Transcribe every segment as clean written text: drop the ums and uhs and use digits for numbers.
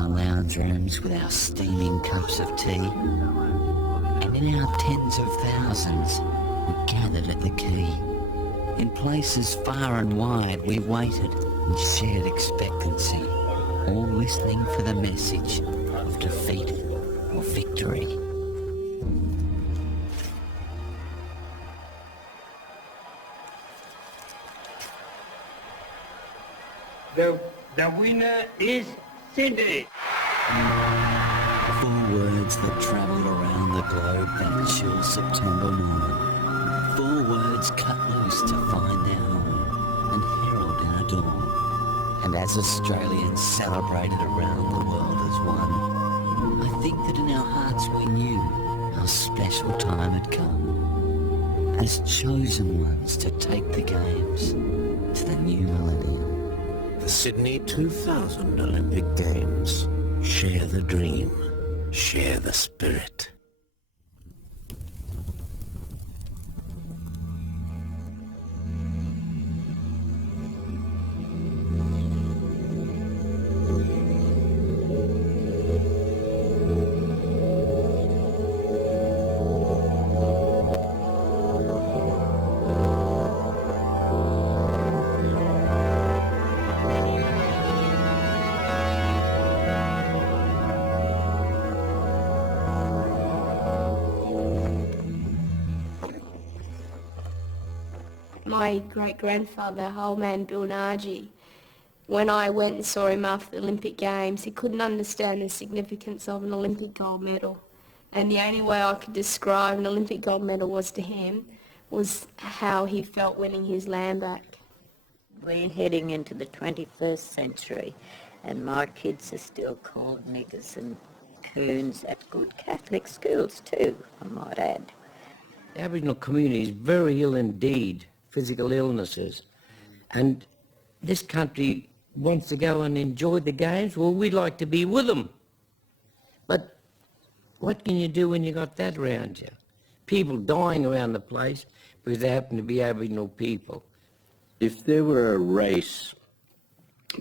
our lounge rooms with our steaming cups of tea, and in our tens of thousands we gathered at the quay. In places far and wide we waited in shared expectancy, all listening for the message of defeat or victory. The winner is Sydney. 4 words that travelled around the globe that chill September morning. 4 words cut loose to find their home and herald our dawn. And as Australians celebrated around the world as one, I think that in our hearts we knew our special time had come. As chosen ones to take the games to the new millennium. The Sydney 2000 Olympic Games. Share the dream. Share the spirit. My great-grandfather, old man Bill Nargi, when I went and saw him after the Olympic Games, he couldn't understand the significance of an Olympic gold medal. And the only way I could describe an Olympic gold medal was to him, was how he felt winning his land back. We're heading into the 21st century, and my kids are still called niggers and coons at good Catholic schools too, I might add. The Aboriginal community is very ill indeed, physical illnesses, and this country wants to go and enjoy the games. Well, we'd like to be with them, but what can you do when you got that around you? People dying around the place because they happen to be Aboriginal people. If there were a race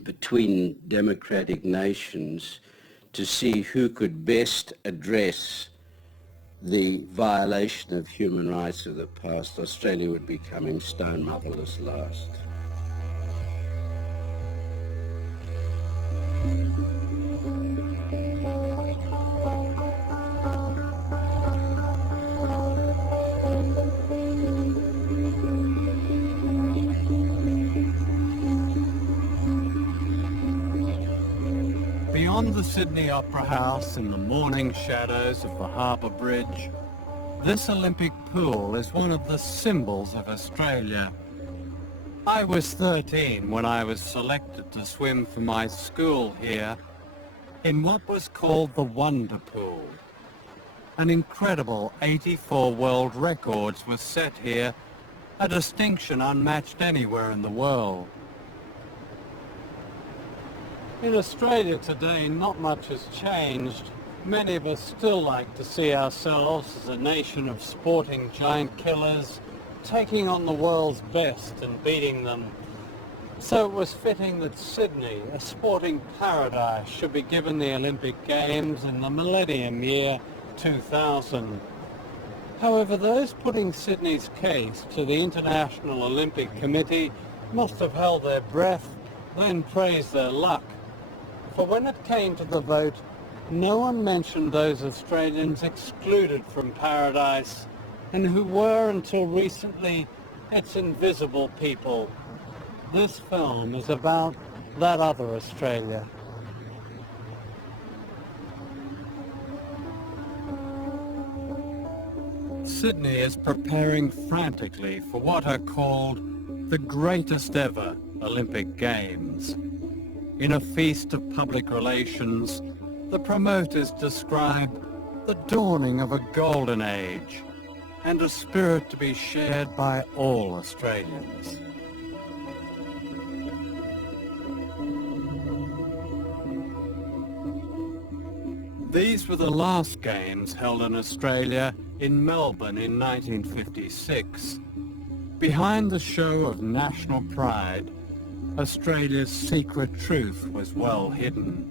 between democratic nations to see who could best address the violation of human rights of the past, Australia would be coming stone motherless last. Beyond the Sydney Opera House in the morning shadows of the Harbour Bridge, this Olympic pool is one of the symbols of Australia. I was 13 when I was selected to swim for my school here in what was called the Wonder Pool. An incredible 84 world records were set here, a distinction unmatched anywhere in the world. In Australia today, not much has changed. Many of us still like to see ourselves as a nation of sporting giant killers, taking on the world's best and beating them. So it was fitting that Sydney, a sporting paradise, should be given the Olympic Games in the millennium year 2000. However, those putting Sydney's case to the International Olympic Committee must have held their breath, then praised their luck. For when it came to the vote, no one mentioned those Australians excluded from paradise and who were until recently its invisible people. This film is about that other Australia. Sydney is preparing frantically for what are called the greatest ever Olympic Games. In a feast of public relations, the promoters describe the dawning of a golden age and a spirit to be shared by all Australians. These were the last games held in Australia in Melbourne in 1956. Behind the show of national pride, Australia's secret truth was well hidden.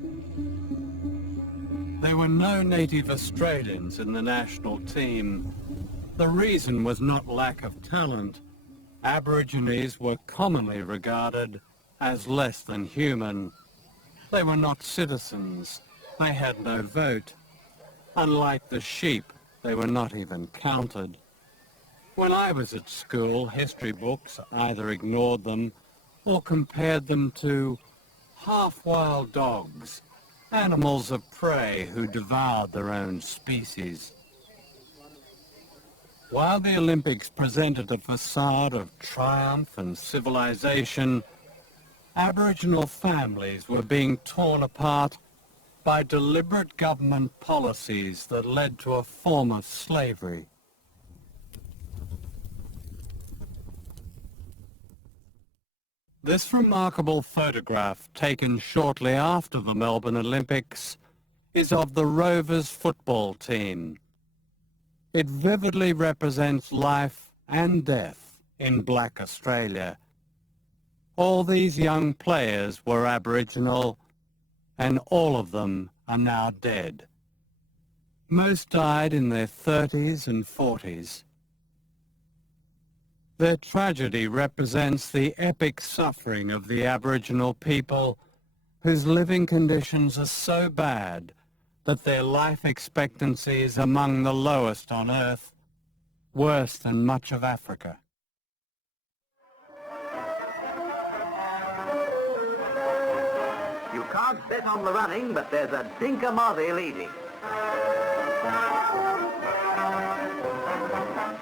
There were no native Australians in the national team. The reason was not lack of talent. Aborigines were commonly regarded as less than human. They were not citizens. They had no vote. Unlike the sheep, they were not even counted. When I was at school, history books either ignored them or compared them to half-wild dogs, animals of prey who devoured their own species. While the Olympics presented a facade of triumph and civilization, Aboriginal families were being torn apart by deliberate government policies that led to a form of slavery. This remarkable photograph, taken shortly after the Melbourne Olympics, is of the Rovers football team. It vividly represents life and death in Black Australia. All these young players were Aboriginal, and all of them are now dead. Most died in their 30s and 40s. Their tragedy represents the epic suffering of the Aboriginal people whose living conditions are so bad that their life expectancy is among the lowest on Earth, worse than much of Africa. You can't bet on the running, but there's a dinkamozzie leading.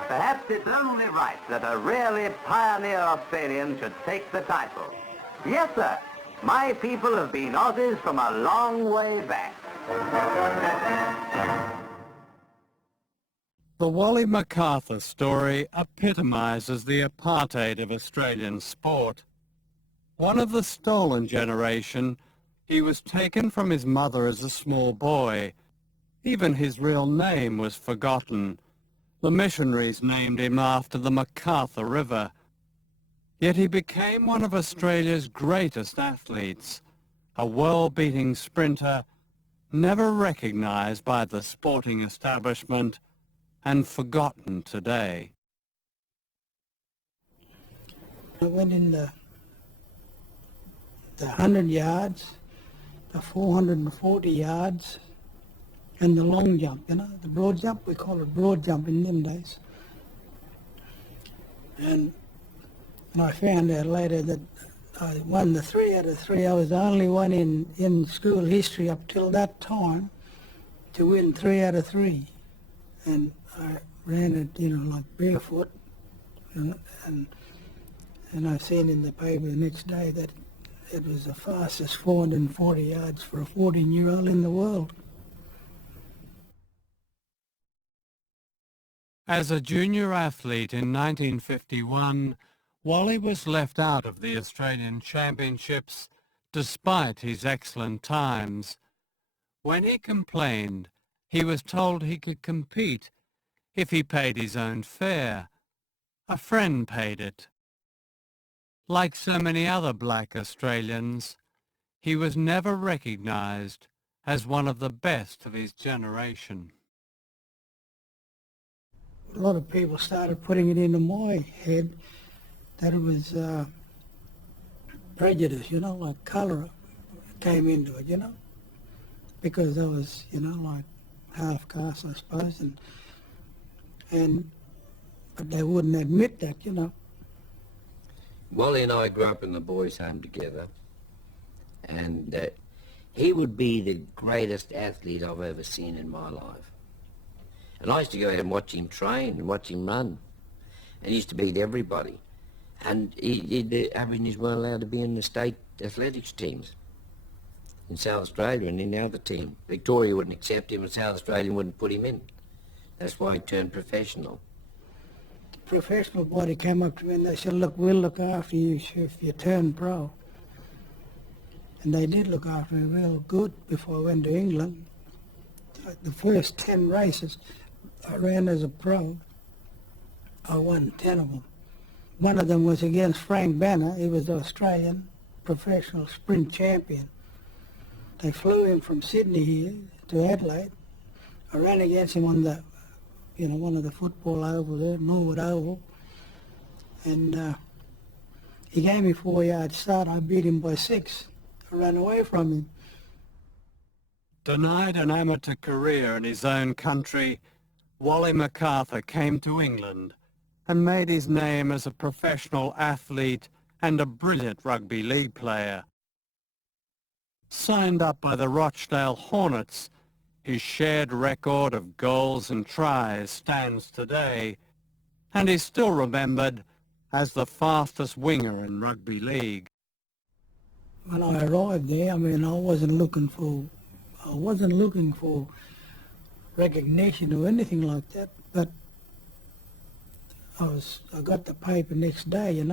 Perhaps it's only right that a really pioneer Australian should take the title. Yes, sir. My people have been Aussies from a long way back. The Wally MacArthur story epitomizes the apartheid of Australian sport. One of the stolen generation, he was taken from his mother as a small boy. Even his real name was forgotten. The missionaries named him after the MacArthur River. Yet he became one of Australia's greatest athletes, a world-beating sprinter, never recognized by the sporting establishment and forgotten today. I went in the 100 yards, the 440 yards, and the long jump, you know, the broad jump, we call it broad jump in them days. And I found out later that I won the 3 out of 3. I was the only one in school history up till that time to win 3 out of 3. And I ran it, you know, like barefoot. And I seen in the paper the next day that it was the fastest 440 yards for a 14-year-old in the world. As a junior athlete in 1951, Wally was left out of the Australian Championships despite his excellent times. When he complained, he was told he could compete if he paid his own fare. A friend paid it. Like so many other black Australians, he was never recognised as one of the best of his generation. A lot of people started putting it into my head that it was prejudice, you know, like colour came into it, you know, because I was, you know, like half caste, I suppose, but they wouldn't admit that, you know. Wally and I grew up in the boys' home together, and he would be the greatest athlete I've ever seen in my life. And I used to go out and watch him train and watch him run. And he used to beat everybody. And the Aborigines weren't allowed to be in the state athletics teams in South Australia and in the other team. Victoria wouldn't accept him and South Australia wouldn't put him in. That's why he turned professional. The professional body came up to me and they said, look, we'll look after you if you turn pro. And they did look after me real good before I went to England. The first 10 races I ran as a pro, I won 10 of them. One of them was against Frank Banner. He was the Australian professional sprint champion. They flew him from Sydney here to Adelaide. I ran against him on the, one of the football ovals there, Norwood Oval, and he gave me 4 yards start. I beat him by 6. I ran away from him. Denied an amateur career in his own country, Wally MacArthur came to England and made his name as a professional athlete and a brilliant rugby league player. Signed up by the Rochdale Hornets, his shared record of goals and tries stands today, and is still remembered as the fastest winger in rugby league. When I arrived there, I wasn't looking for recognition or anything like that, but I got the paper next day, and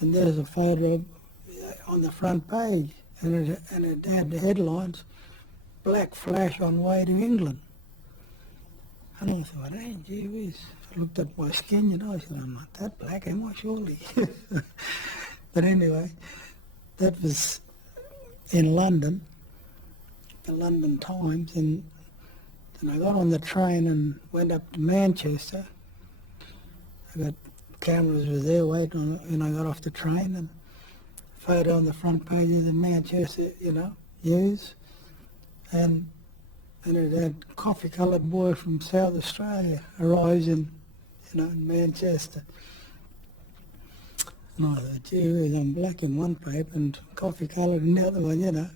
there's a photo on the front page, and it had the headlines, "Black Flash on way to England." And I thought, hey, gee whiz. I looked at my skin, I said, I'm not that black, am I, surely? But anyway, that was in London, the London Times, and then I got on the train and went up to Manchester. I got cameras was there waiting on it, and I got off the train, and photo on the front page of the Manchester, news, and it had coffee-coloured boy from South Australia arrives in Manchester. And I thought, gee whiz, I'm black in one paper and coffee-coloured in the other one,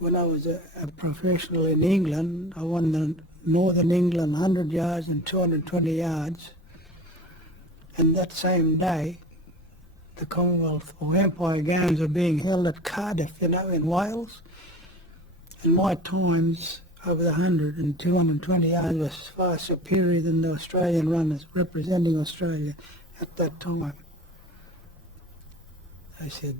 When I was a professional in England, I won the Northern England 100 yards and 220 yards. And that same day, the Commonwealth or Empire Games are being held at Cardiff, in Wales. And my times over the 100 and 220 yards was far superior than the Australian runners representing Australia at that time. I said,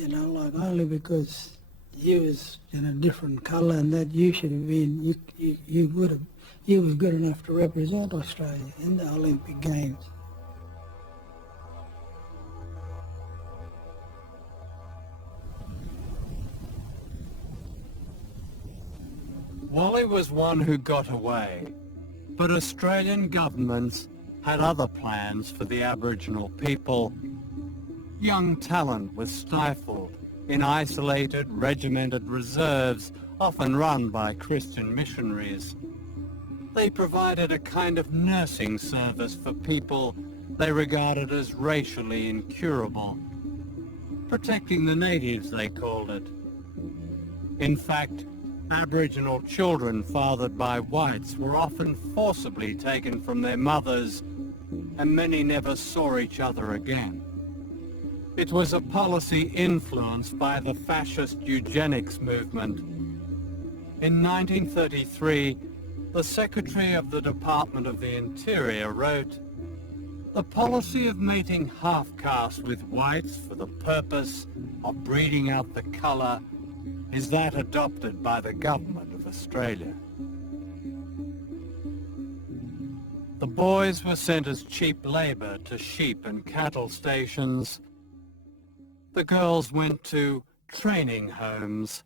only because you was in a different colour and that you should have been, you was good enough to represent Australia in the Olympic Games. Wally was one who got away, but Australian governments had other plans for the Aboriginal people. Young talent was stifled in isolated, regimented reserves, often run by Christian missionaries. They provided a kind of nursing service for people they regarded as racially incurable. Protecting the natives, they called it. In fact, Aboriginal children fathered by whites were often forcibly taken from their mothers, and many never saw each other again. It was a policy influenced by the fascist eugenics movement. In 1933, the Secretary of the Department of the Interior wrote, "The policy of mating half-caste with whites for the purpose of breeding out the colour is that adopted by the government of Australia." The boys were sent as cheap labour to sheep and cattle stations. The girls went to training homes,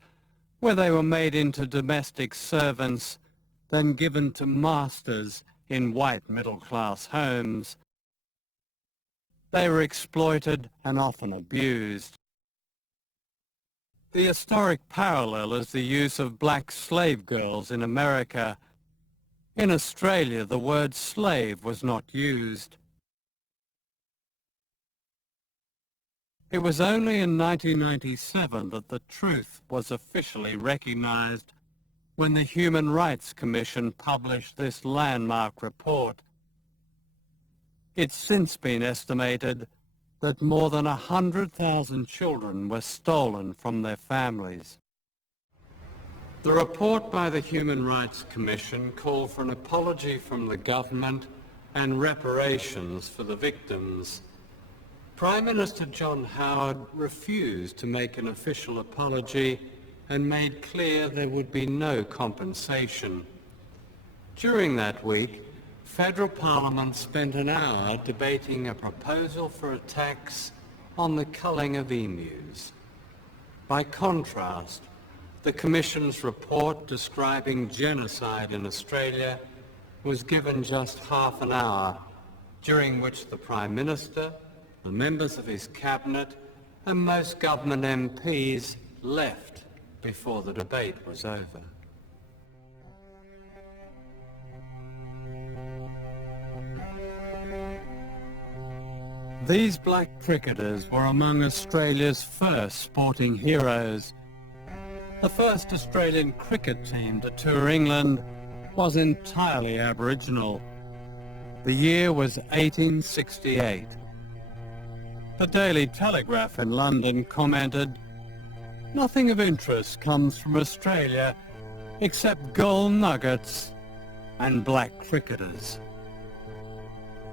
where they were made into domestic servants, then given to masters in white middle-class homes. They were exploited and often abused. The historic parallel is the use of black slave girls in America. In Australia, the word slave was not used. It was only in 1997 that the truth was officially recognized, when the Human Rights Commission published this landmark report. It's since been estimated that more than 100,000 children were stolen from their families. The report by the Human Rights Commission called for an apology from the government and reparations for the victims. Prime Minister John Howard refused to make an official apology and made clear there would be no compensation. During that week, Federal Parliament spent an hour debating a proposal for a tax on the culling of emus. By contrast, the Commission's report describing genocide in Australia was given just half an hour, during which the Prime Minister, the members of his cabinet, and most government MPs left before the debate was over. These black cricketers were among Australia's first sporting heroes. The first Australian cricket team to tour England was entirely Aboriginal. The year was 1868. The Daily Telegraph in London commented, "Nothing of interest comes from Australia except gold nuggets and black cricketers."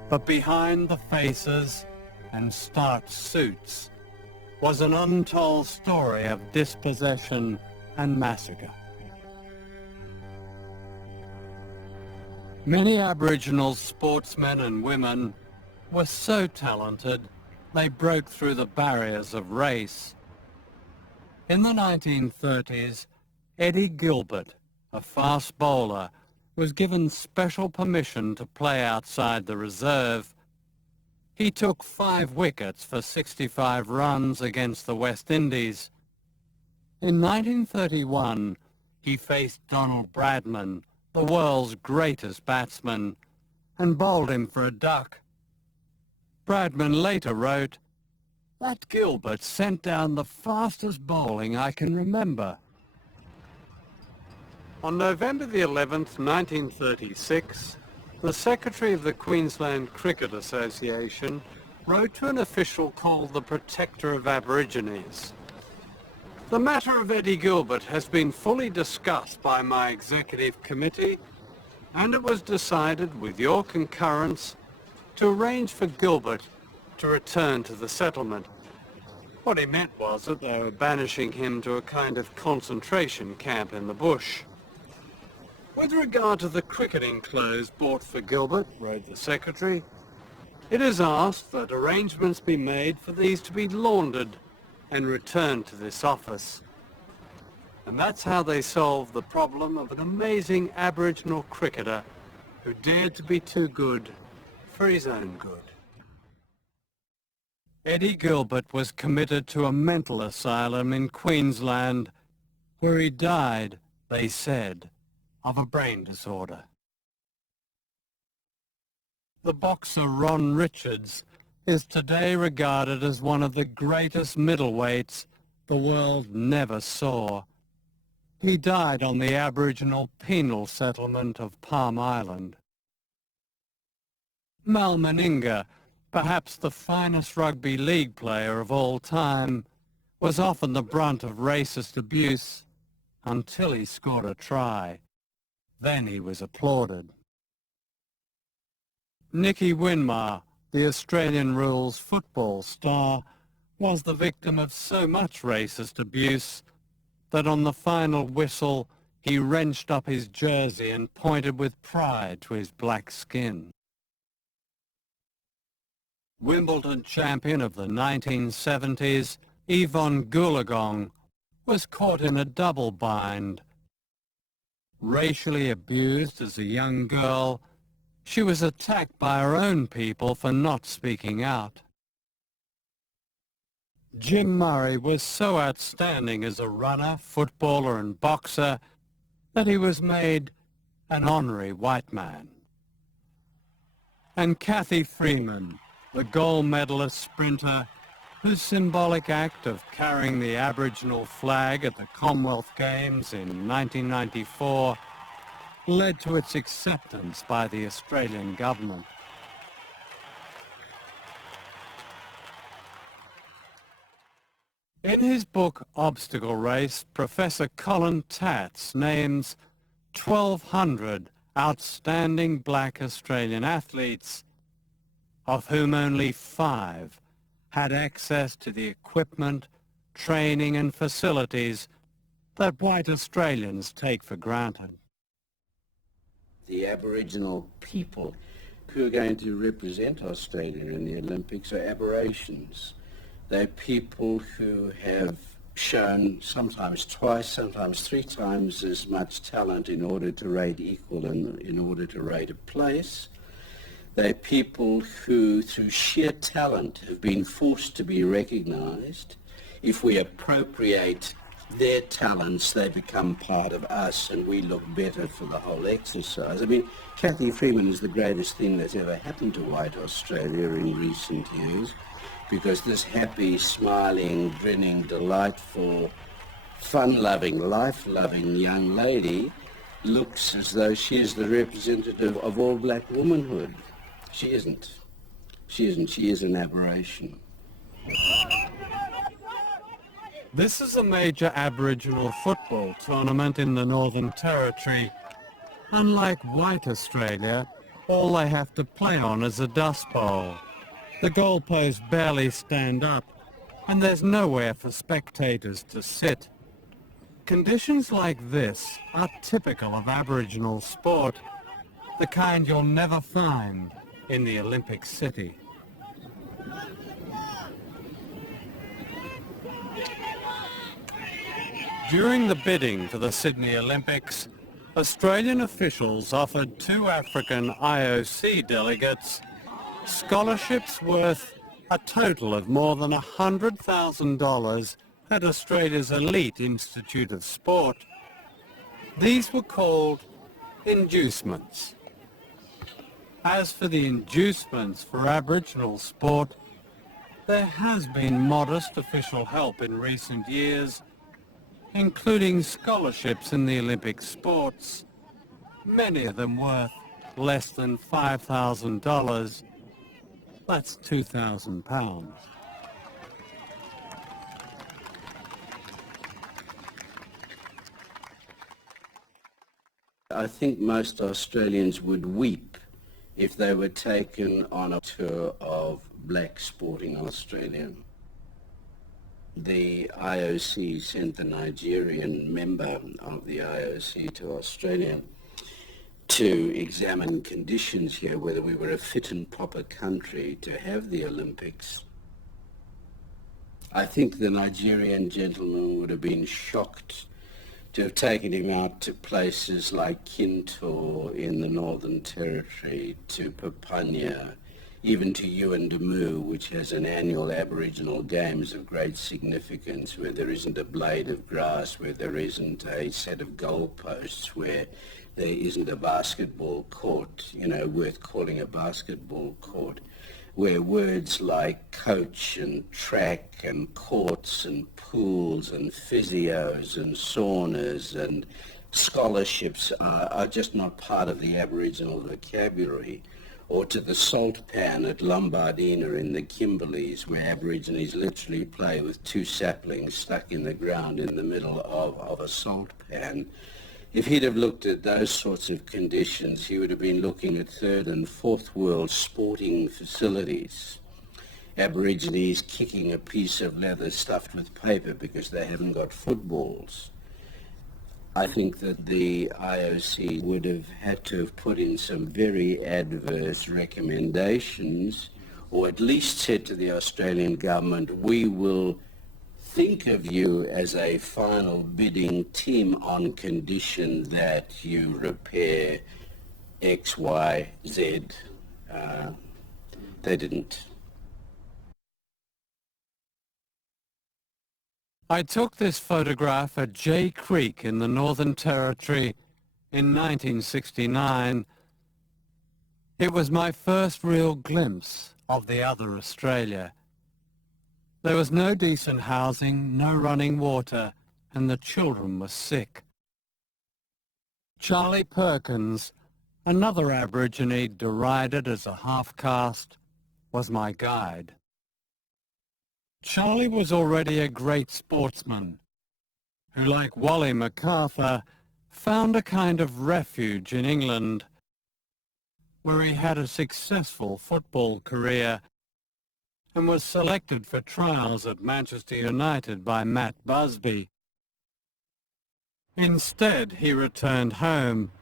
But behind the faces and starched suits was an untold story of dispossession and massacre. Many Aboriginal sportsmen and women were so talented they broke through the barriers of race. In the 1930s, Eddie Gilbert, a fast bowler, was given special permission to play outside the reserve. He took 5 wickets for 65 runs against the West Indies. In 1931, he faced Donald Bradman, the world's greatest batsman, and bowled him for a duck. Bradman later wrote, "That Gilbert sent down the fastest bowling I can remember." On November the 11th, 1936, the Secretary of the Queensland Cricket Association wrote to an official called the Protector of Aborigines. "The matter of Eddie Gilbert has been fully discussed by my executive committee, and it was decided, with your concurrence, to arrange for Gilbert to return to the settlement." What he meant was that they were banishing him to a kind of concentration camp in the bush. "With regard to the cricketing clothes bought for Gilbert," wrote the Secretary, "it is asked that arrangements be made for these to be laundered and returned to this office." And that's how they solved the problem of an amazing Aboriginal cricketer who dared to be too good for his own good. Eddie Gilbert was committed to a mental asylum in Queensland, where he died, they said, of a brain disorder. The boxer Ron Richards is today regarded as one of the greatest middleweights the world never saw. He died on the Aboriginal penal settlement of Palm Island. Mal Meninga, perhaps the finest rugby league player of all time, was often the brunt of racist abuse until he scored a try. Then he was applauded. Nicky Winmar, the Australian rules football star, was the victim of so much racist abuse that on the final whistle he wrenched up his jersey and pointed with pride to his black skin. Wimbledon champion of the 1970s, Yvonne Goolagong, was caught in a double bind. Racially abused as a young girl, she was attacked by her own people for not speaking out. Jim Murray was so outstanding as a runner, footballer and boxer that he was made an honorary white man. And Kathy Freeman, the gold medalist sprinter, whose symbolic act of carrying the Aboriginal flag at the Commonwealth Games in 1994 led to its acceptance by the Australian government. In his book Obstacle Race, Professor Colin Tatz names 1,200 outstanding black Australian athletes, of whom only 5 had access to the equipment, training and facilities that white Australians take for granted. The Aboriginal people who are going to represent Australia in the Olympics are aberrations. They're people who have shown sometimes twice, sometimes three times as much talent in order to rate equal and in order to rate a place. They're people who, through sheer talent, have been forced to be recognized. If we appropriate their talents, they become part of us and we look better for the whole exercise. I mean, Cathy Freeman is the greatest thing that's ever happened to white Australia in recent years, because this happy, smiling, grinning, delightful, fun-loving, life-loving young lady looks as though she is the representative of all black womanhood. She isn't. She isn't. She is an aberration. This is a major Aboriginal football tournament in the Northern Territory. Unlike white Australia, all they have to play on is a dust bowl. The goalposts barely stand up, and there's nowhere for spectators to sit. Conditions like this are typical of Aboriginal sport, the kind you'll never find in the Olympic city. During the bidding for the Sydney Olympics, Australian officials offered two African IOC delegates scholarships worth a total of more than $100,000 at Australia's elite Institute of Sport. These were called inducements. As for the inducements for Aboriginal sport, there has been modest official help in recent years, including scholarships in the Olympic sports, many of them worth less than $5,000. That's £2,000. I think most Australians would weep if they were taken on a tour of black sporting Australia. The IOC sent the Nigerian member of the IOC to Australia to examine conditions here, whether we were a fit and proper country to have the Olympics. I think the Nigerian gentleman would have been shocked to have taken him out to places like Kintor in the Northern Territory, to Papunya, even to Yuendamu, which has an annual Aboriginal Games of great significance, where there isn't a blade of grass, where there isn't a set of goalposts, where there isn't a basketball court, worth calling a basketball court, where words like coach and track and courts and pools and physios and saunas and scholarships are just not part of the Aboriginal vocabulary. Or to the salt pan at Lombardina in the Kimberleys, where Aborigines literally play with two saplings stuck in the ground in the middle of a salt pan. If he'd have looked at those sorts of conditions, he would have been looking at third and fourth world sporting facilities. Aborigines kicking a piece of leather stuffed with paper because they haven't got footballs. I think that the IOC would have had to have put in some very adverse recommendations, or at least said to the Australian government, we will think of you as a final bidding team on condition that you repair X, Y, Z. They didn't. I took this photograph at Jay Creek in the Northern Territory in 1969. It was my first real glimpse of the other Australia. There was no decent housing, no running water, and the children were sick. Charlie Perkins, another Aborigine derided as a half-caste, was my guide. Charlie was already a great sportsman, who, like Wally MacArthur, found a kind of refuge in England, where he had a successful football career and was selected for trials at Manchester United by Matt Busby. Instead, he returned home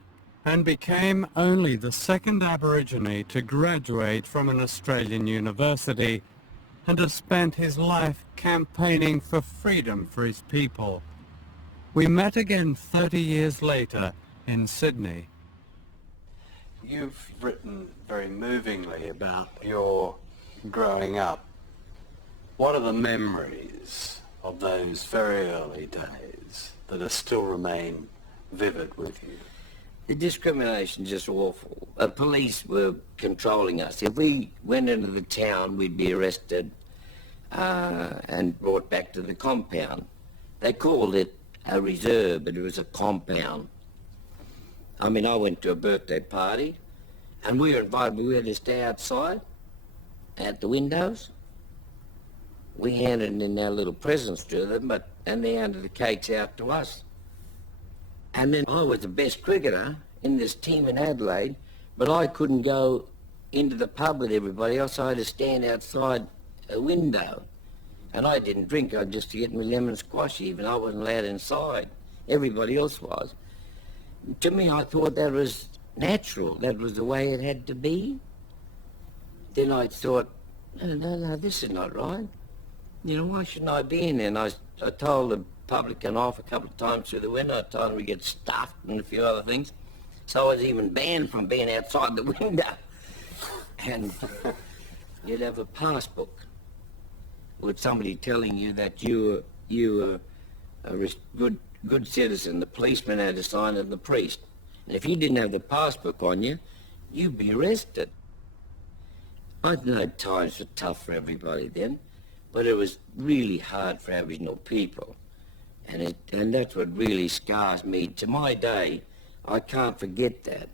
and became only the second Aborigine to graduate from an Australian university and has spent his life campaigning for freedom for his people. We met again 30 years later in Sydney. You've written very movingly about your growing up. What are the memories of those very early days that still remain vivid with you? The discrimination's just awful. The police were controlling us. If we went into the town, we'd be arrested and brought back to the compound. They called it a reserve, but it was a compound. I mean, I went to a birthday party, and we were invited. We had to stay outside, at the windows. We handed in our little presents to them, and they handed the cakes out to us. And then I was the best cricketer in this team in Adelaide, but I couldn't go into the pub with everybody else. I had to stand outside a window. And I didn't drink. I just get my lemon squash even. I wasn't allowed inside. Everybody else was. To me, I thought that was natural. That was the way it had to be. Then I thought, no, this is not right. You know, why shouldn't I be in there? And I told the publican off a couple of times through the window. I told him we get stuffed and a few other things. So I was even banned from being outside the window. And you'd have a pass book with somebody telling you that you were a good citizen. The policeman had to sign it, and the priest. And if you didn't have the passbook on you, you'd be arrested. I know times were tough for everybody then, but it was really hard for Aboriginal people. And that's what really scars me. To my day, I can't forget that.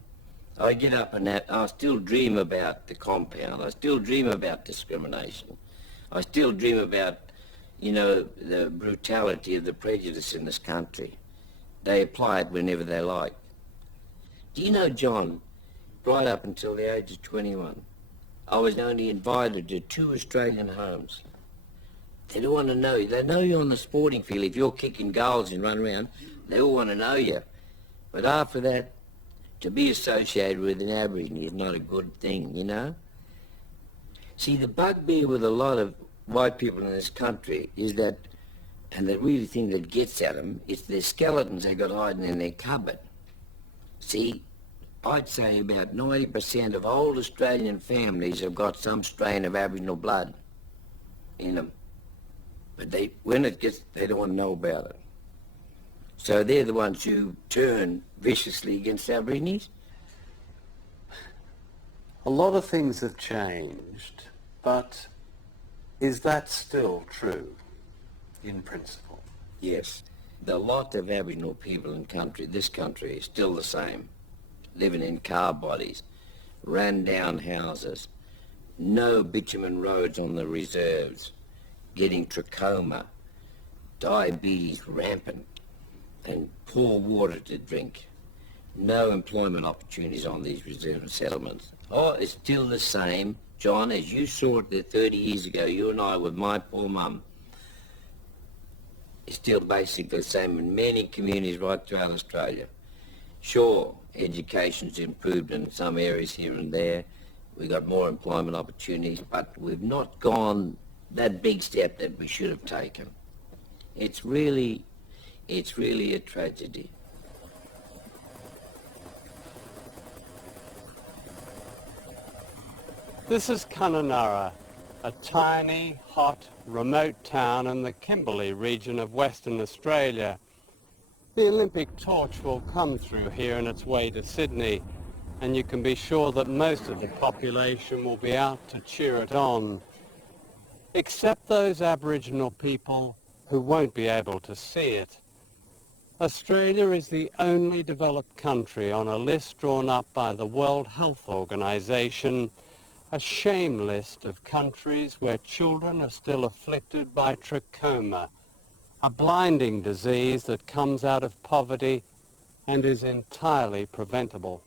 I get up and I still dream about the compound. I still dream about discrimination. I still dream about, you know, the brutality of the prejudice in this country. They apply it whenever they like. Do you know, John, right up until the age of 21, I was only invited to 2 Australian homes. They don't want to know you. They know you on the sporting field. If you're kicking goals and run around, they all want to know you. But after that, to be associated with an Aborigine is not a good thing, you know? See, the bugbear with a lot of white people in this country is that, and the really thing that gets at them, it's the skeletons they got hiding in their cupboard. See, I'd say about 90% of old Australian families have got some strain of Aboriginal blood in them. But when it gets, they don't want to know about it. So they're the ones who turn viciously against Aborigines. A lot of things have changed, but is that still true in principle? Yes. The lot of Aboriginal people in this country is still the same. Living in car bodies, ran down houses, no bitumen roads on the reserves, getting trachoma, diabetes rampant, and poor water to drink. No employment opportunities on these reserve settlements. Oh, it's still the same, John, as you saw it 30 years ago, you and I with my poor mum. It's still basically the same in many communities right throughout Australia. Sure, education's improved in some areas here and there. We've got more employment opportunities, but we've not gone that big step that we should have taken. It's really a tragedy. This is Kununurra, a tiny, hot, remote town in the Kimberley region of Western Australia. The Olympic torch will come through here on its way to Sydney, and you can be sure that most of the population will be out to cheer it on, except those Aboriginal people who won't be able to see it. Australia is the only developed country on a list drawn up by the World Health Organization, a shame list of countries where children are still afflicted by trachoma, a blinding disease that comes out of poverty and is entirely preventable.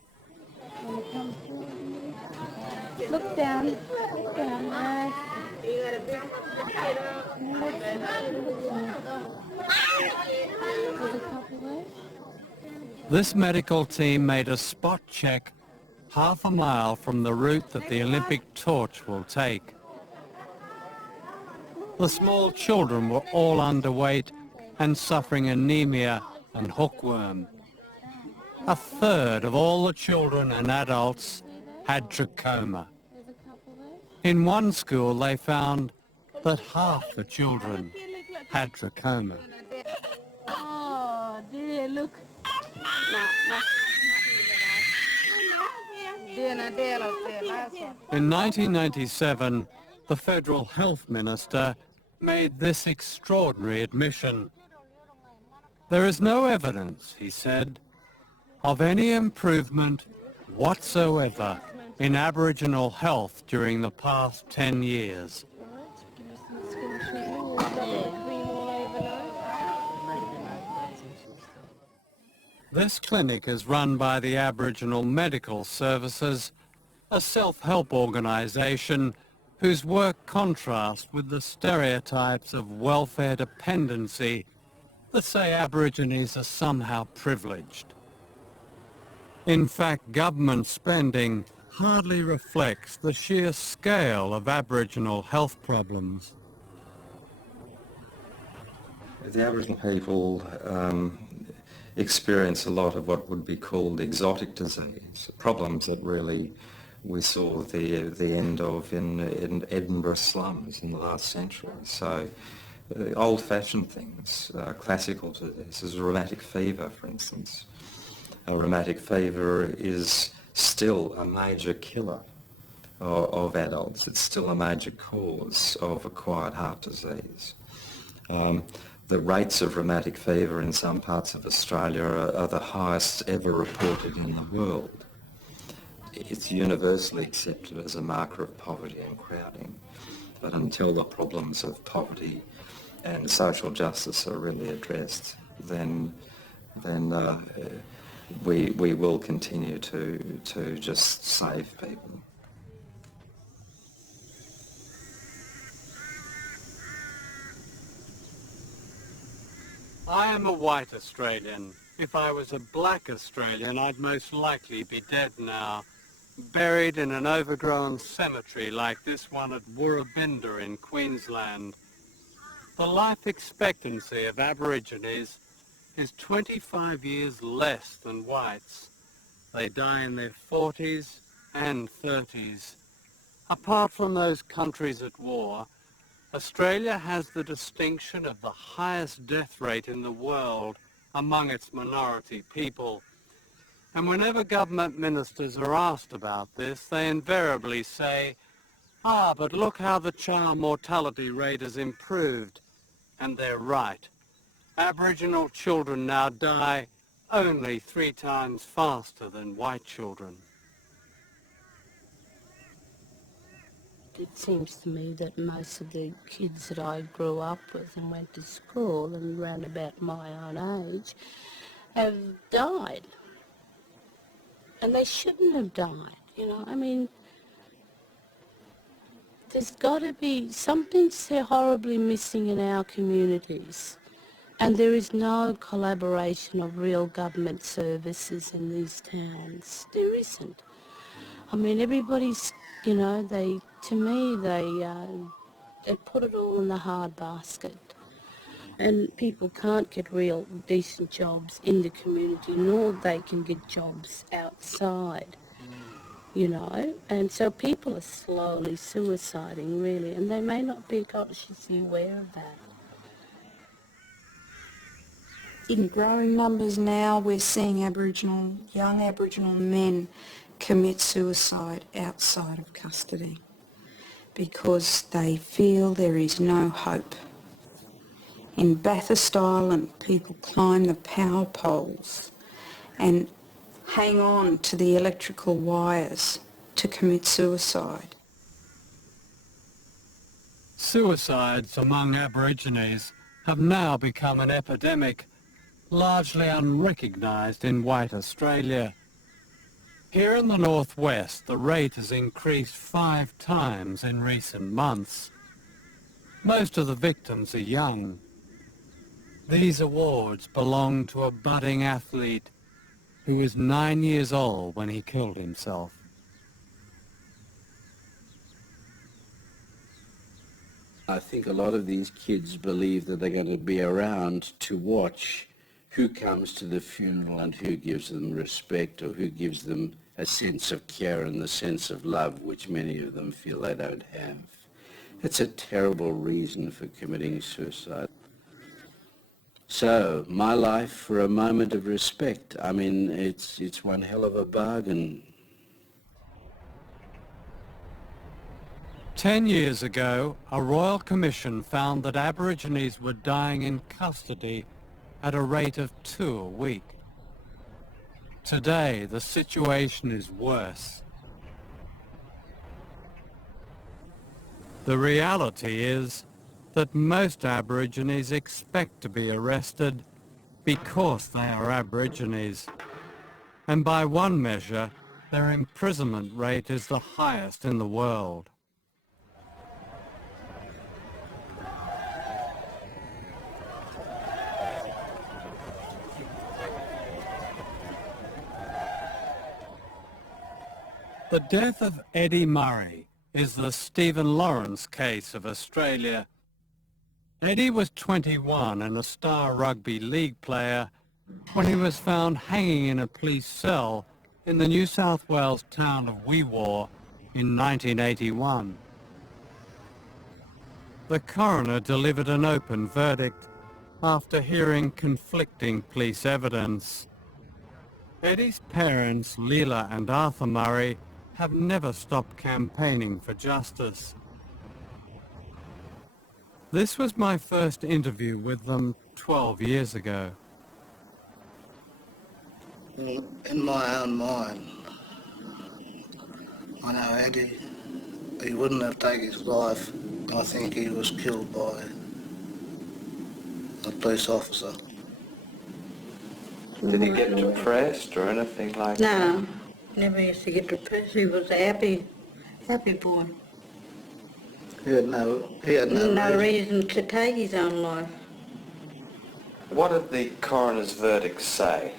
Look down, right. This medical team made a spot check half a mile from the route that the Olympic torch will take. The small children were all underweight and suffering anemia and hookworm. A third of all the children and adults had trachoma. In one school they found that half the children had trachoma. Oh dear, look. In 1997, the Federal Health Minister made this extraordinary admission. There is no evidence, he said, of any improvement whatsoever in Aboriginal health during the past 10 years. This clinic is run by the Aboriginal Medical Services, a self-help organisation whose work contrasts with the stereotypes of welfare dependency that say Aborigines are somehow privileged. In fact, government spending hardly reflects the sheer scale of Aboriginal health problems. The Aboriginal people experience a lot of what would be called exotic disease, problems that really we saw the end of in Edinburgh slums in the last century. So old-fashioned things, classical to this, is rheumatic fever, for instance. Rheumatic fever is still a major killer of adults. It's still a major cause of acquired heart disease. The rates of rheumatic fever in some parts of Australia are the highest ever reported in the world. It's universally accepted as a marker of poverty and crowding. But until the problems of poverty and social justice are really addressed, then we will continue to just save people. I am a white Australian. If I was a black Australian, I'd most likely be dead now, buried in an overgrown cemetery like this one at Woorabinda in Queensland. The life expectancy of Aborigines is 25 years less than whites. They die in their 40s and 30s. Apart from those countries at war, Australia has the distinction of the highest death rate in the world among its minority people. And whenever government ministers are asked about this, they invariably say, but look how the child mortality rate has improved. And they're right. Aboriginal children now die only 3 times faster than white children. It seems to me that most of the kids that I grew up with and went to school and around about my own age have died. And they shouldn't have died, you know. I mean, there's got to be something so horribly missing in our communities. And there is no collaboration of real government services in these towns. There isn't. I mean, everybody's, you know, they put it all in the hard basket. And people can't get real decent jobs in the community, nor they can get jobs outside, you know. And so people are slowly suiciding, really, and they may not be consciously aware of that. In growing numbers now, we're seeing young Aboriginal men commit suicide outside of custody because they feel there is no hope. In Bathurst Island, people climb the power poles and hang on to the electrical wires to commit suicide. Suicides among Aborigines have now become an epidemic, largely unrecognised in white Australia. Here in the northwest, the rate has increased 5 times in recent months. Most of the victims are young. These awards belong to a budding athlete who was 9 years old when he killed himself. I think a lot of these kids believe that they're going to be around to watch who comes to the funeral and who gives them respect or who gives them a sense of care and the sense of love, which many of them feel they don't have. It's a terrible reason for committing suicide. So, my life for a moment of respect. I mean, it's one hell of a bargain. 10 years ago, a royal commission found that Aborigines were dying in custody at a rate of 2 a week. Today, the situation is worse. The reality is that most Aborigines expect to be arrested because they are Aborigines. And by one measure, their imprisonment rate is the highest in the world. The death of Eddie Murray is the Stephen Lawrence case of Australia. Eddie was 21 and a star rugby league player when he was found hanging in a police cell in the New South Wales town of Wee Waa in 1981. The coroner delivered an open verdict after hearing conflicting police evidence. Eddie's parents, Leela and Arthur Murray, have never stopped campaigning for justice. This was my first interview with them 12 years ago. In my own mind, I know Eddie, he wouldn't have taken his life. I think he was killed by a police officer. Did he get depressed or anything like that? No, never used to get depressed. He was a happy boy. He had no reason to take his own life. What did the coroner's verdict say?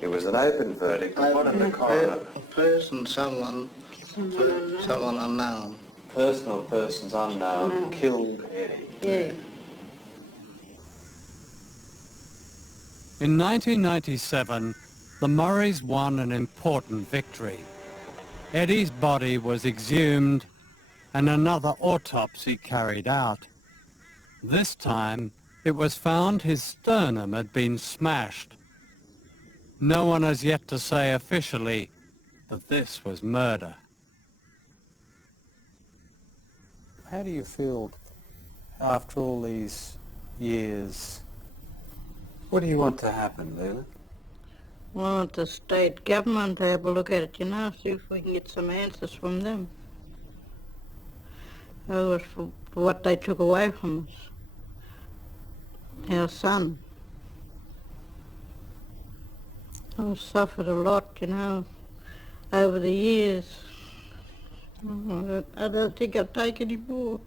It was an open verdict. What did the coroner... A person, someone unknown. Personal persons unknown killed Eddie. Yeah. In 1997, the Murrays won an important victory. Eddie's body was exhumed and another autopsy carried out. This time, it was found his sternum had been smashed. No one has yet to say officially that this was murder. How do you feel after all these years? What do you want to happen, Leela? I want the state government to have a look at it, see if we can get some answers from them. For what they took away from us. Our son. I've suffered a lot, over the years. I don't think I'll take any more.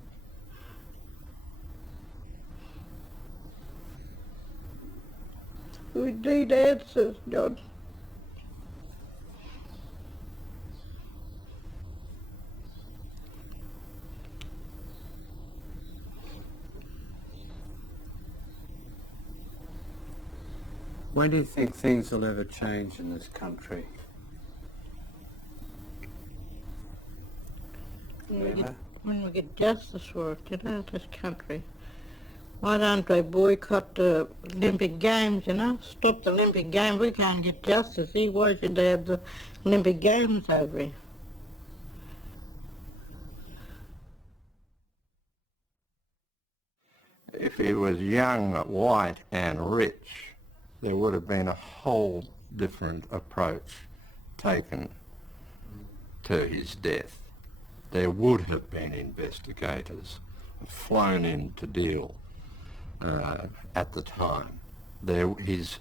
We need answers, John. When do you think things will ever change in this country? When we get justice for it, this country. Why don't they boycott the Olympic Games, Stop the Olympic Games. We can't get justice. Why should they have the Olympic Games over here? If he was young, white and rich, there would have been a whole different approach taken to his death. There would have been investigators flown in to deal at the time. His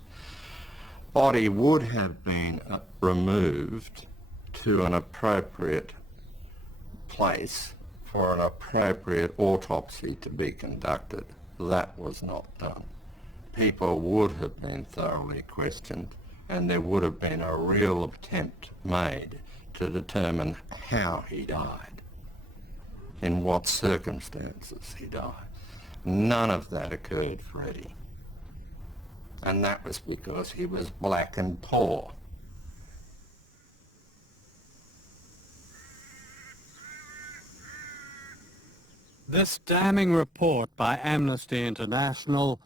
body would have been removed to an appropriate place for an appropriate autopsy to be conducted. That was not done. People would have been thoroughly questioned, and there would have been a real attempt made to determine how he died. in what circumstances he died. None of that occurred for Eddie. And that was because he was black and poor. This damning report by Amnesty International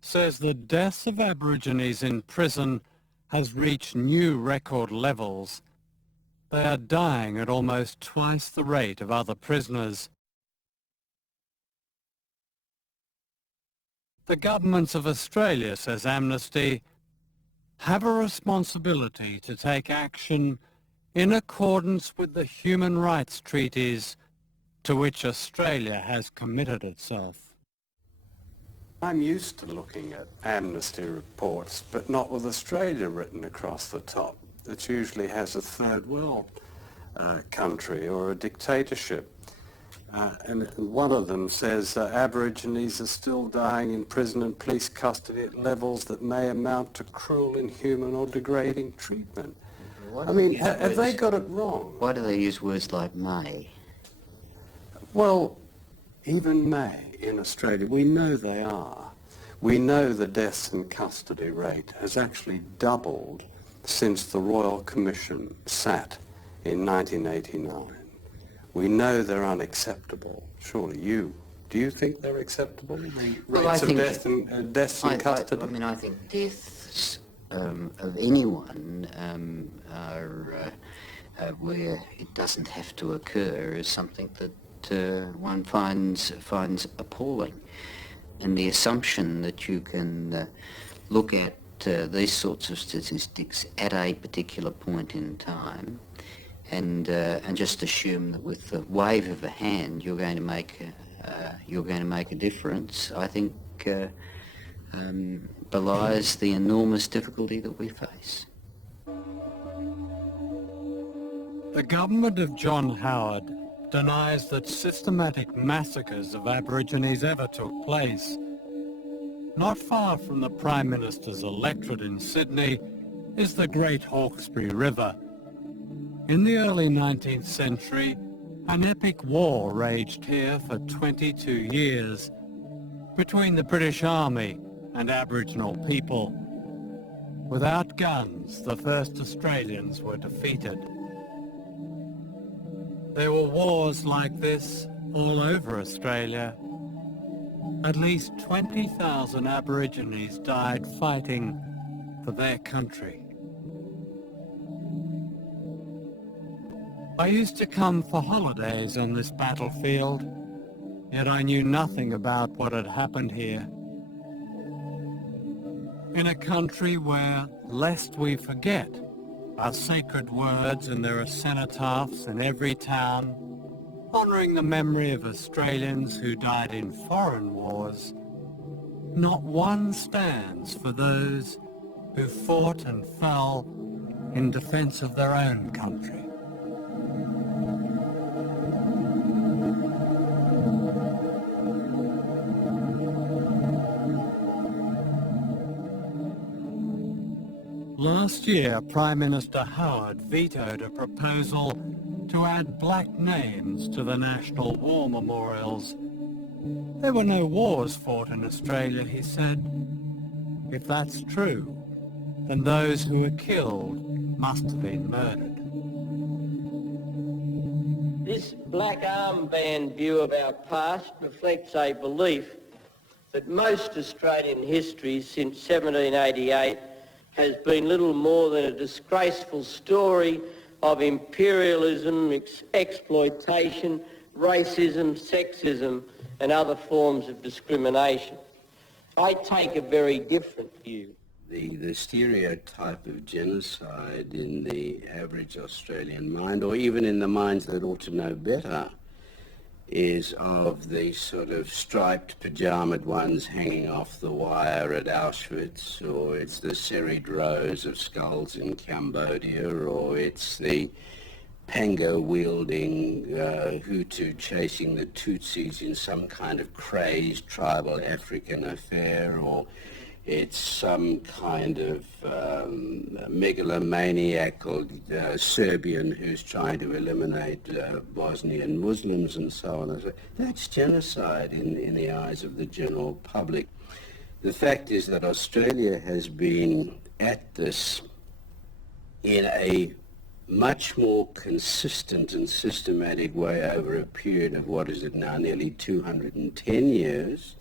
says the deaths of Aborigines in prison has reached new record levels. They are dying at almost twice the rate of other prisoners. The governments of Australia, says Amnesty, have a responsibility to take action in accordance with the human rights treaties to which Australia has committed itself. I'm used to looking at Amnesty reports, but not with Australia written across the top. It usually has a third world country or a dictatorship. And one of them says Aborigines are still dying in prison and police custody at levels that may amount to cruel, inhuman or degrading treatment. I mean, have they got it wrong? Why do they use words like may? Well, even may in Australia, we know they are. We know the deaths in custody rate has actually doubled since the Royal Commission sat in 1989. We know they're unacceptable. Surely do you think they're acceptable? The rates of deaths in custody? I think deaths of anyone are where it doesn't have to occur is something that one finds appalling. And the assumption that you can look at these sorts of statistics at a particular point in time and just assume that with the wave of a hand you're going to make a difference, I think belies the enormous difficulty that we face. The government of John Howard denies that systematic massacres of Aborigines ever took place. Not far from the Prime Minister's electorate in Sydney is the Great Hawkesbury River. In the early 19th century, an epic war raged here for 22 years between the British Army and Aboriginal people. Without guns, the first Australians were defeated. There were wars like this all over Australia. At least 20,000 Aborigines died fighting for their country. I used to come for holidays on this battlefield, yet I knew nothing about what had happened here. In a country where, lest we forget, are sacred words and there are cenotaphs in every town, honouring the memory of Australians who died in foreign wars, not one stands for those who fought and fell in defence of their own country. Last year, Prime Minister Howard vetoed a proposal to add black names to the national war memorials. There were no wars fought in Australia, he said. If that's true, then those who were killed must have been murdered. This black armband view of our past reflects a belief that most Australian history since 1788 has been little more than a disgraceful story of imperialism, exploitation, racism, sexism and other forms of discrimination. I take a very different view. The stereotype of genocide in the average Australian mind, or even in the minds that ought to know better, is of the sort of striped pajamaed ones hanging off the wire at Auschwitz, or it's the serried rows of skulls in Cambodia, or it's the panga-wielding Hutu chasing the Tutsis in some kind of crazed tribal African affair, or it's some kind of megalomaniacal Serbian who's trying to eliminate Bosnian Muslims and so on. That's genocide in the eyes of the general public. The fact is that Australia has been at this in a much more consistent and systematic way over a period of, what is it now, nearly 210 years,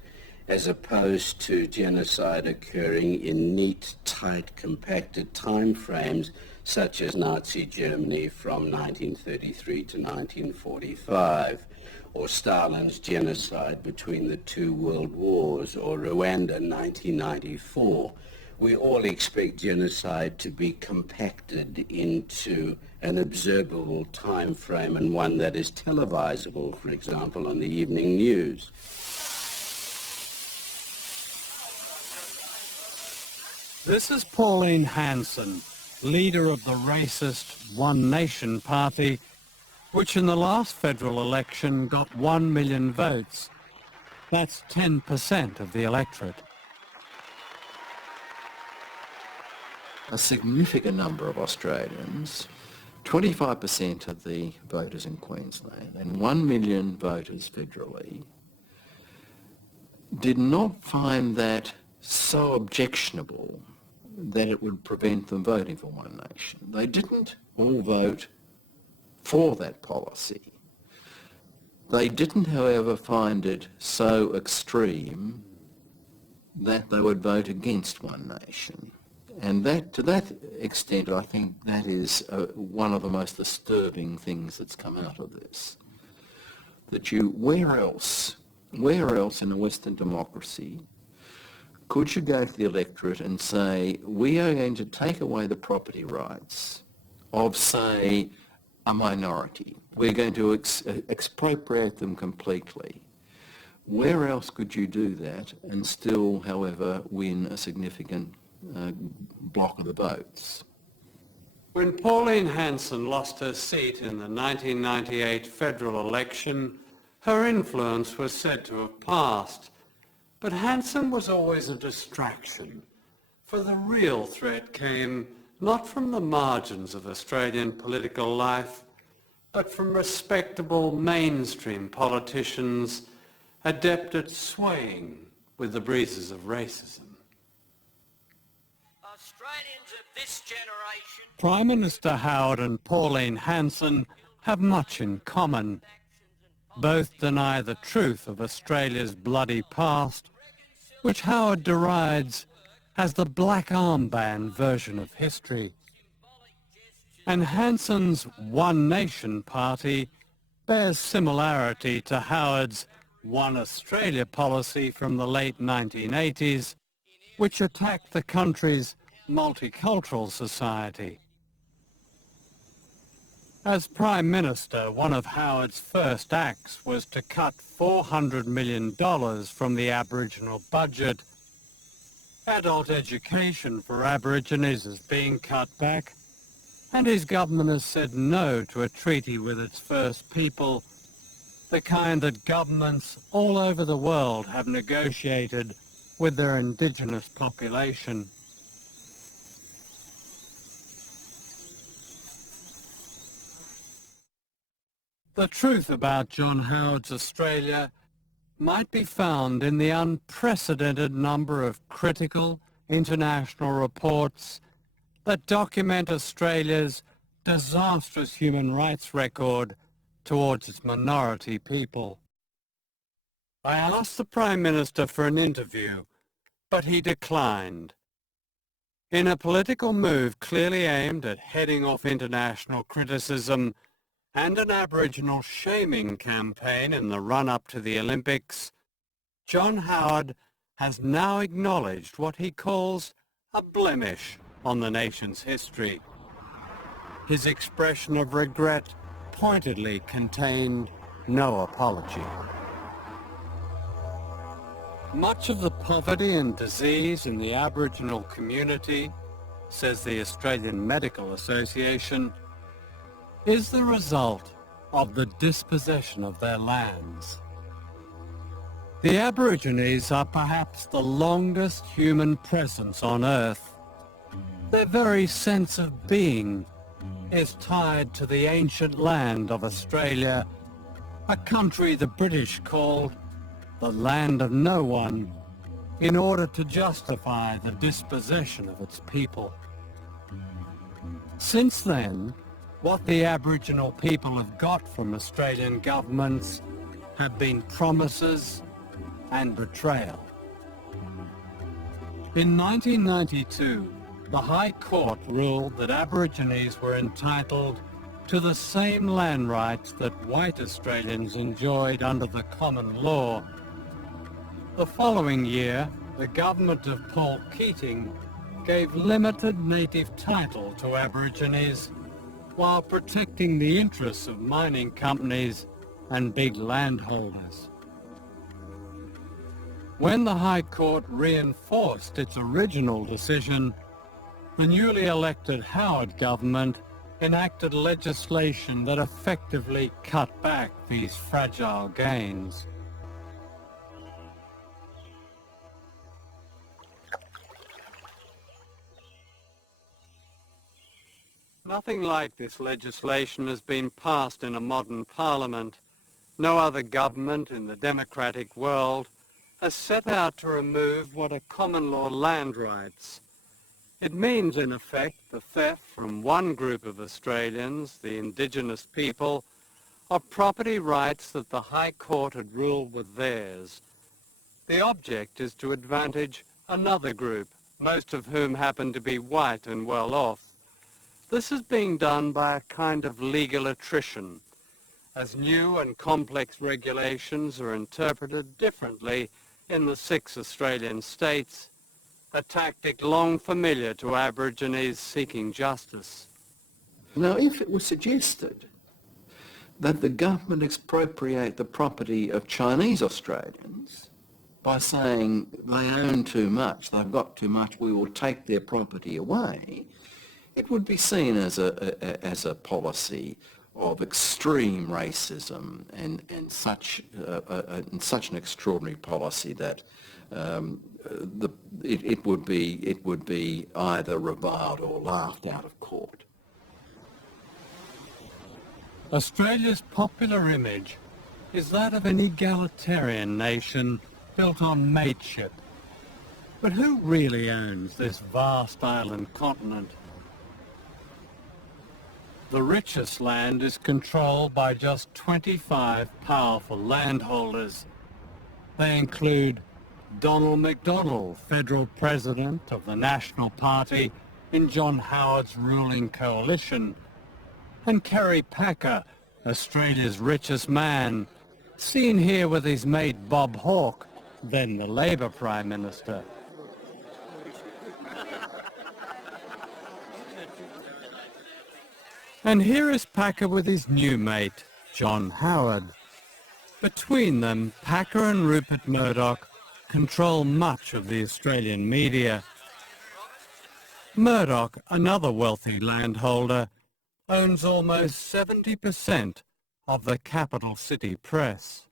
as opposed to genocide occurring in neat, tight, compacted time frames, such as Nazi Germany from 1933 to 1945, or Stalin's genocide between the two world wars, or Rwanda 1994. We all expect genocide to be compacted into an observable time frame, and one that is televisable, for example, on the evening news. This is Pauline Hanson, leader of the racist One Nation party, which in the last federal election got 1 million votes. That's 10% of the electorate. A significant number of Australians, 25% of the voters in Queensland and 1 million voters federally, did not find that so objectionable that it would prevent them voting for One Nation. They didn't all vote for that policy. They didn't, however, find it so extreme that they would vote against One Nation. And that, to that extent, I think that is one of the most disturbing things that's come out of this. That where else in a Western democracy could you go to the electorate and say, we are going to take away the property rights of, say, a minority. We're going to expropriate them completely. Where else could you do that and still, however, win a significant block of the votes? When Pauline Hanson lost her seat in the 1998 federal election, her influence was said to have passed. But Hanson was always a distraction, for the real threat came not from the margins of Australian political life, but from respectable mainstream politicians adept at swaying with the breezes of racism. Australians of this generation... Prime Minister Howard and Pauline Hanson have much in common. Both deny the truth of Australia's bloody past, which Howard derides as the black armband version of history. And Hanson's One Nation party bears similarity to Howard's One Australia policy from the late 1980s, which attacked the country's multicultural society. As Prime Minister, one of Howard's first acts was to cut $400 million from the Aboriginal budget. Adult education for Aborigines is being cut back, and his government has said no to a treaty with its First People, the kind that governments all over the world have negotiated with their indigenous population. The truth about John Howard's Australia might be found in the unprecedented number of critical international reports that document Australia's disastrous human rights record towards its minority people. I asked the Prime Minister for an interview, but he declined. In a political move clearly aimed at heading off international criticism and an Aboriginal shaming campaign in the run-up to the Olympics, John Howard has now acknowledged what he calls a blemish on the nation's history. His expression of regret pointedly contained no apology. Much of the poverty and disease in the Aboriginal community, says the Australian Medical Association, is the result of the dispossession of their lands. The Aborigines are perhaps the longest human presence on Earth. Their very sense of being is tied to the ancient land of Australia, a country the British called the land of no one, in order to justify the dispossession of its people. Since then, what the Aboriginal people have got from Australian governments have been promises and betrayal. In 1992, the High Court ruled that Aborigines were entitled to the same land rights that white Australians enjoyed under the common law. The following year, the government of Paul Keating gave limited native title to Aborigines while protecting the interests of mining companies and big landholders. When the High Court reinforced its original decision, the newly elected Howard government enacted legislation that effectively cut back these fragile gains. Nothing like this legislation has been passed in a modern parliament. No other government in the democratic world has set out to remove what are common law land rights. It means, in effect, the theft from one group of Australians, the Indigenous people, of property rights that the High Court had ruled were theirs. The object is to advantage another group, most of whom happen to be white and well off. This is being done by a kind of legal attrition, as new and complex regulations are interpreted differently in the 6 Australian states, a tactic long familiar to Aborigines seeking justice. Now, if it was suggested that the government expropriate the property of Chinese Australians by saying they own too much, they've got too much, we will take their property away, it would be seen as a policy of extreme racism and such an extraordinary policy that it would be either reviled or laughed out of court. Australia's popular image is that of an egalitarian nation built on mateship. But who really owns this vast island continent? The richest land is controlled by just 25 powerful landholders. They include Donald MacDonald, federal president of the National Party in John Howard's ruling coalition, and Kerry Packer, Australia's richest man, seen here with his mate Bob Hawke, then the Labour Prime Minister. And here is Packer with his new mate, John Howard. Between them, Packer and Rupert Murdoch control much of the Australian media. Murdoch, another wealthy landholder, owns almost 70% of the capital city press.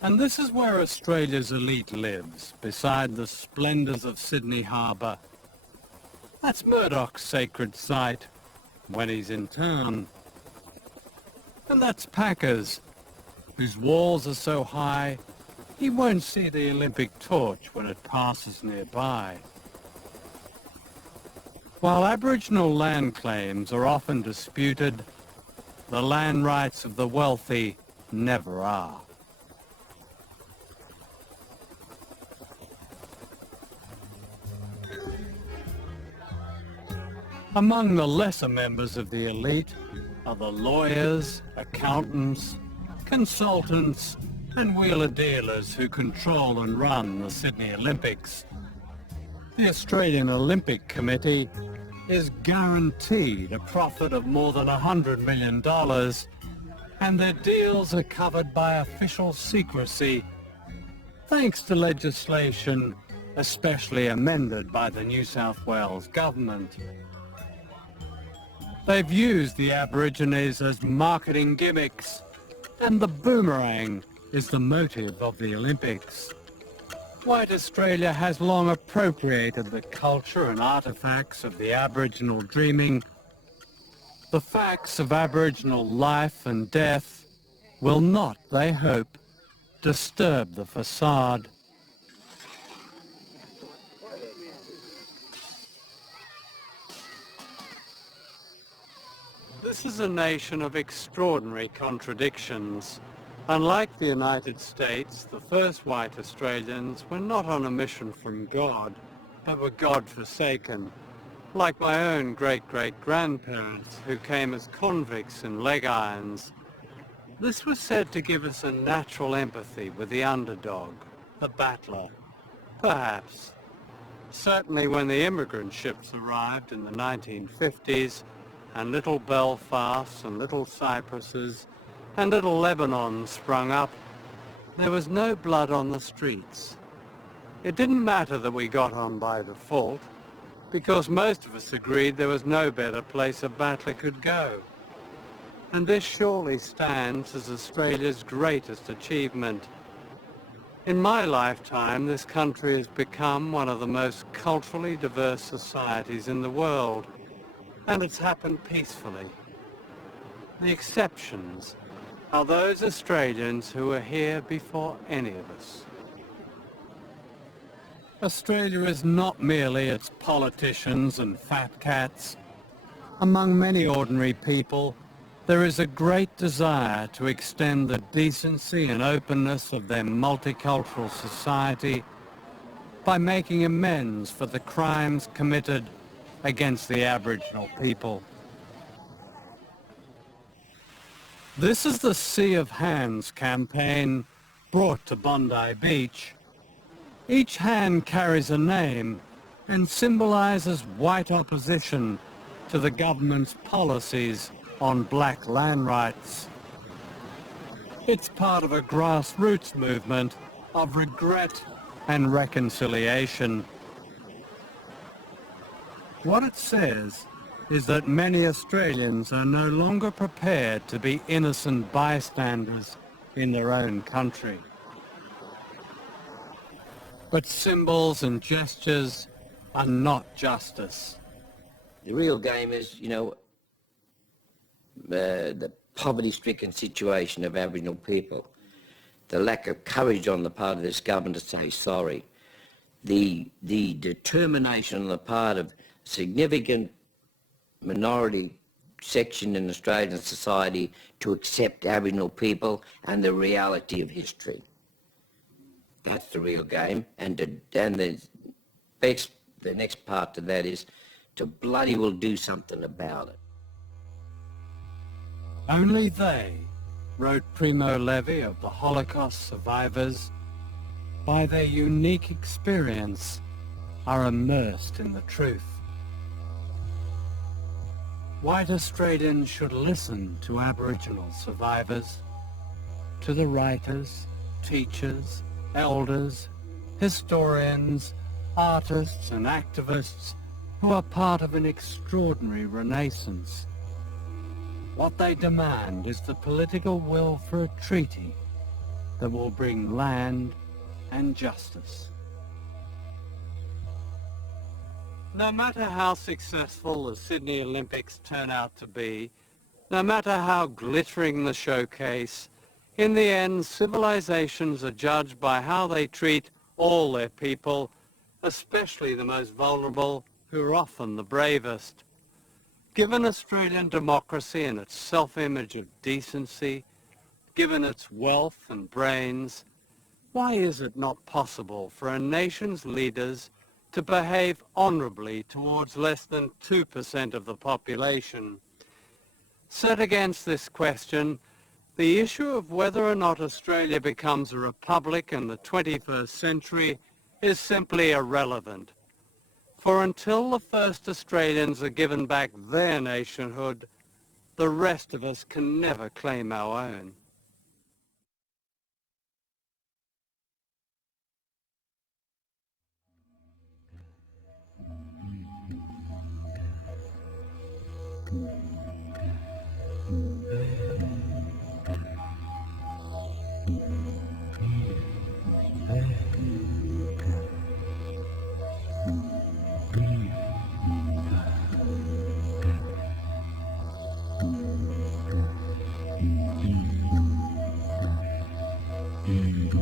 And this is where Australia's elite lives, beside the splendours of Sydney Harbour. That's Murdoch's sacred site, when he's in town. And that's Packer's, whose walls are so high, he won't see the Olympic torch when it passes nearby. While Aboriginal land claims are often disputed, the land rights of the wealthy never are. Among the lesser members of the elite are the lawyers, accountants, consultants, and wheeler dealers who control and run the Sydney Olympics. The Australian Olympic Committee is guaranteed a profit of more than $100 million, and their deals are covered by official secrecy, thanks to legislation especially amended by the New South Wales government. They've used the Aborigines as marketing gimmicks, And the boomerang is the motive of the Olympics. White Australia has long appropriated the culture and artefacts of the Aboriginal dreaming. The facts of Aboriginal life and death will not, they hope, disturb the facade. This is a nation of extraordinary contradictions. Unlike the United States, the first white Australians were not on a mission from God, but were God-forsaken, like my own great-great-grandparents who came as convicts in leg irons. This was said to give us a natural empathy with the underdog, the battler, perhaps. Certainly when the immigrant ships arrived in the 1950s, and little Belfasts and little Cypresses and little Lebanon sprung up, there was no blood on the streets. It didn't matter that we got on by default, because most of us agreed there was no better place a battler could go. And this surely stands as Australia's greatest achievement. In my lifetime, this country has become one of the most culturally diverse societies in the world, and it's happened peacefully. The exceptions are those Australians who were here before any of us. Australia is not merely its politicians and fat cats. Among many ordinary people, there is a great desire to extend the decency and openness of their multicultural society by making amends for the crimes committed against the Aboriginal people. This is the Sea of Hands campaign brought to Bondi Beach. Each hand carries a name and symbolizes white opposition to the government's policies on black land rights. It's part of a grassroots movement of regret and reconciliation. What it says is that many Australians are no longer prepared to be innocent bystanders in their own country. But symbols and gestures are not justice. The real game is, the poverty-stricken situation of Aboriginal people, the lack of courage on the part of this government to say sorry, the determination on the part of significant minority section in Australian society to accept Aboriginal people and the reality of history. That's the real game, and the next part to that is to bloody well do something about it. Only they, wrote Primo Levi of the Holocaust survivors, by their unique experience, are immersed in the truth. White Australians should listen to Aboriginal survivors, to the writers, teachers, elders, historians, artists and activists who are part of an extraordinary renaissance. What they demand is the political will for a treaty that will bring land and justice. No matter how successful the Sydney Olympics turn out to be, no matter how glittering the showcase, in the end, civilizations are judged by how they treat all their people, especially the most vulnerable, who are often the bravest. Given Australian democracy and its self-image of decency, given its wealth and brains, why is it not possible for a nation's leaders to behave honourably towards less than 2% of the population? Set against this question, the issue of whether or not Australia becomes a republic in the 21st century is simply irrelevant. For until the first Australians are given back their nationhood, the rest of us can never claim our own. Mm.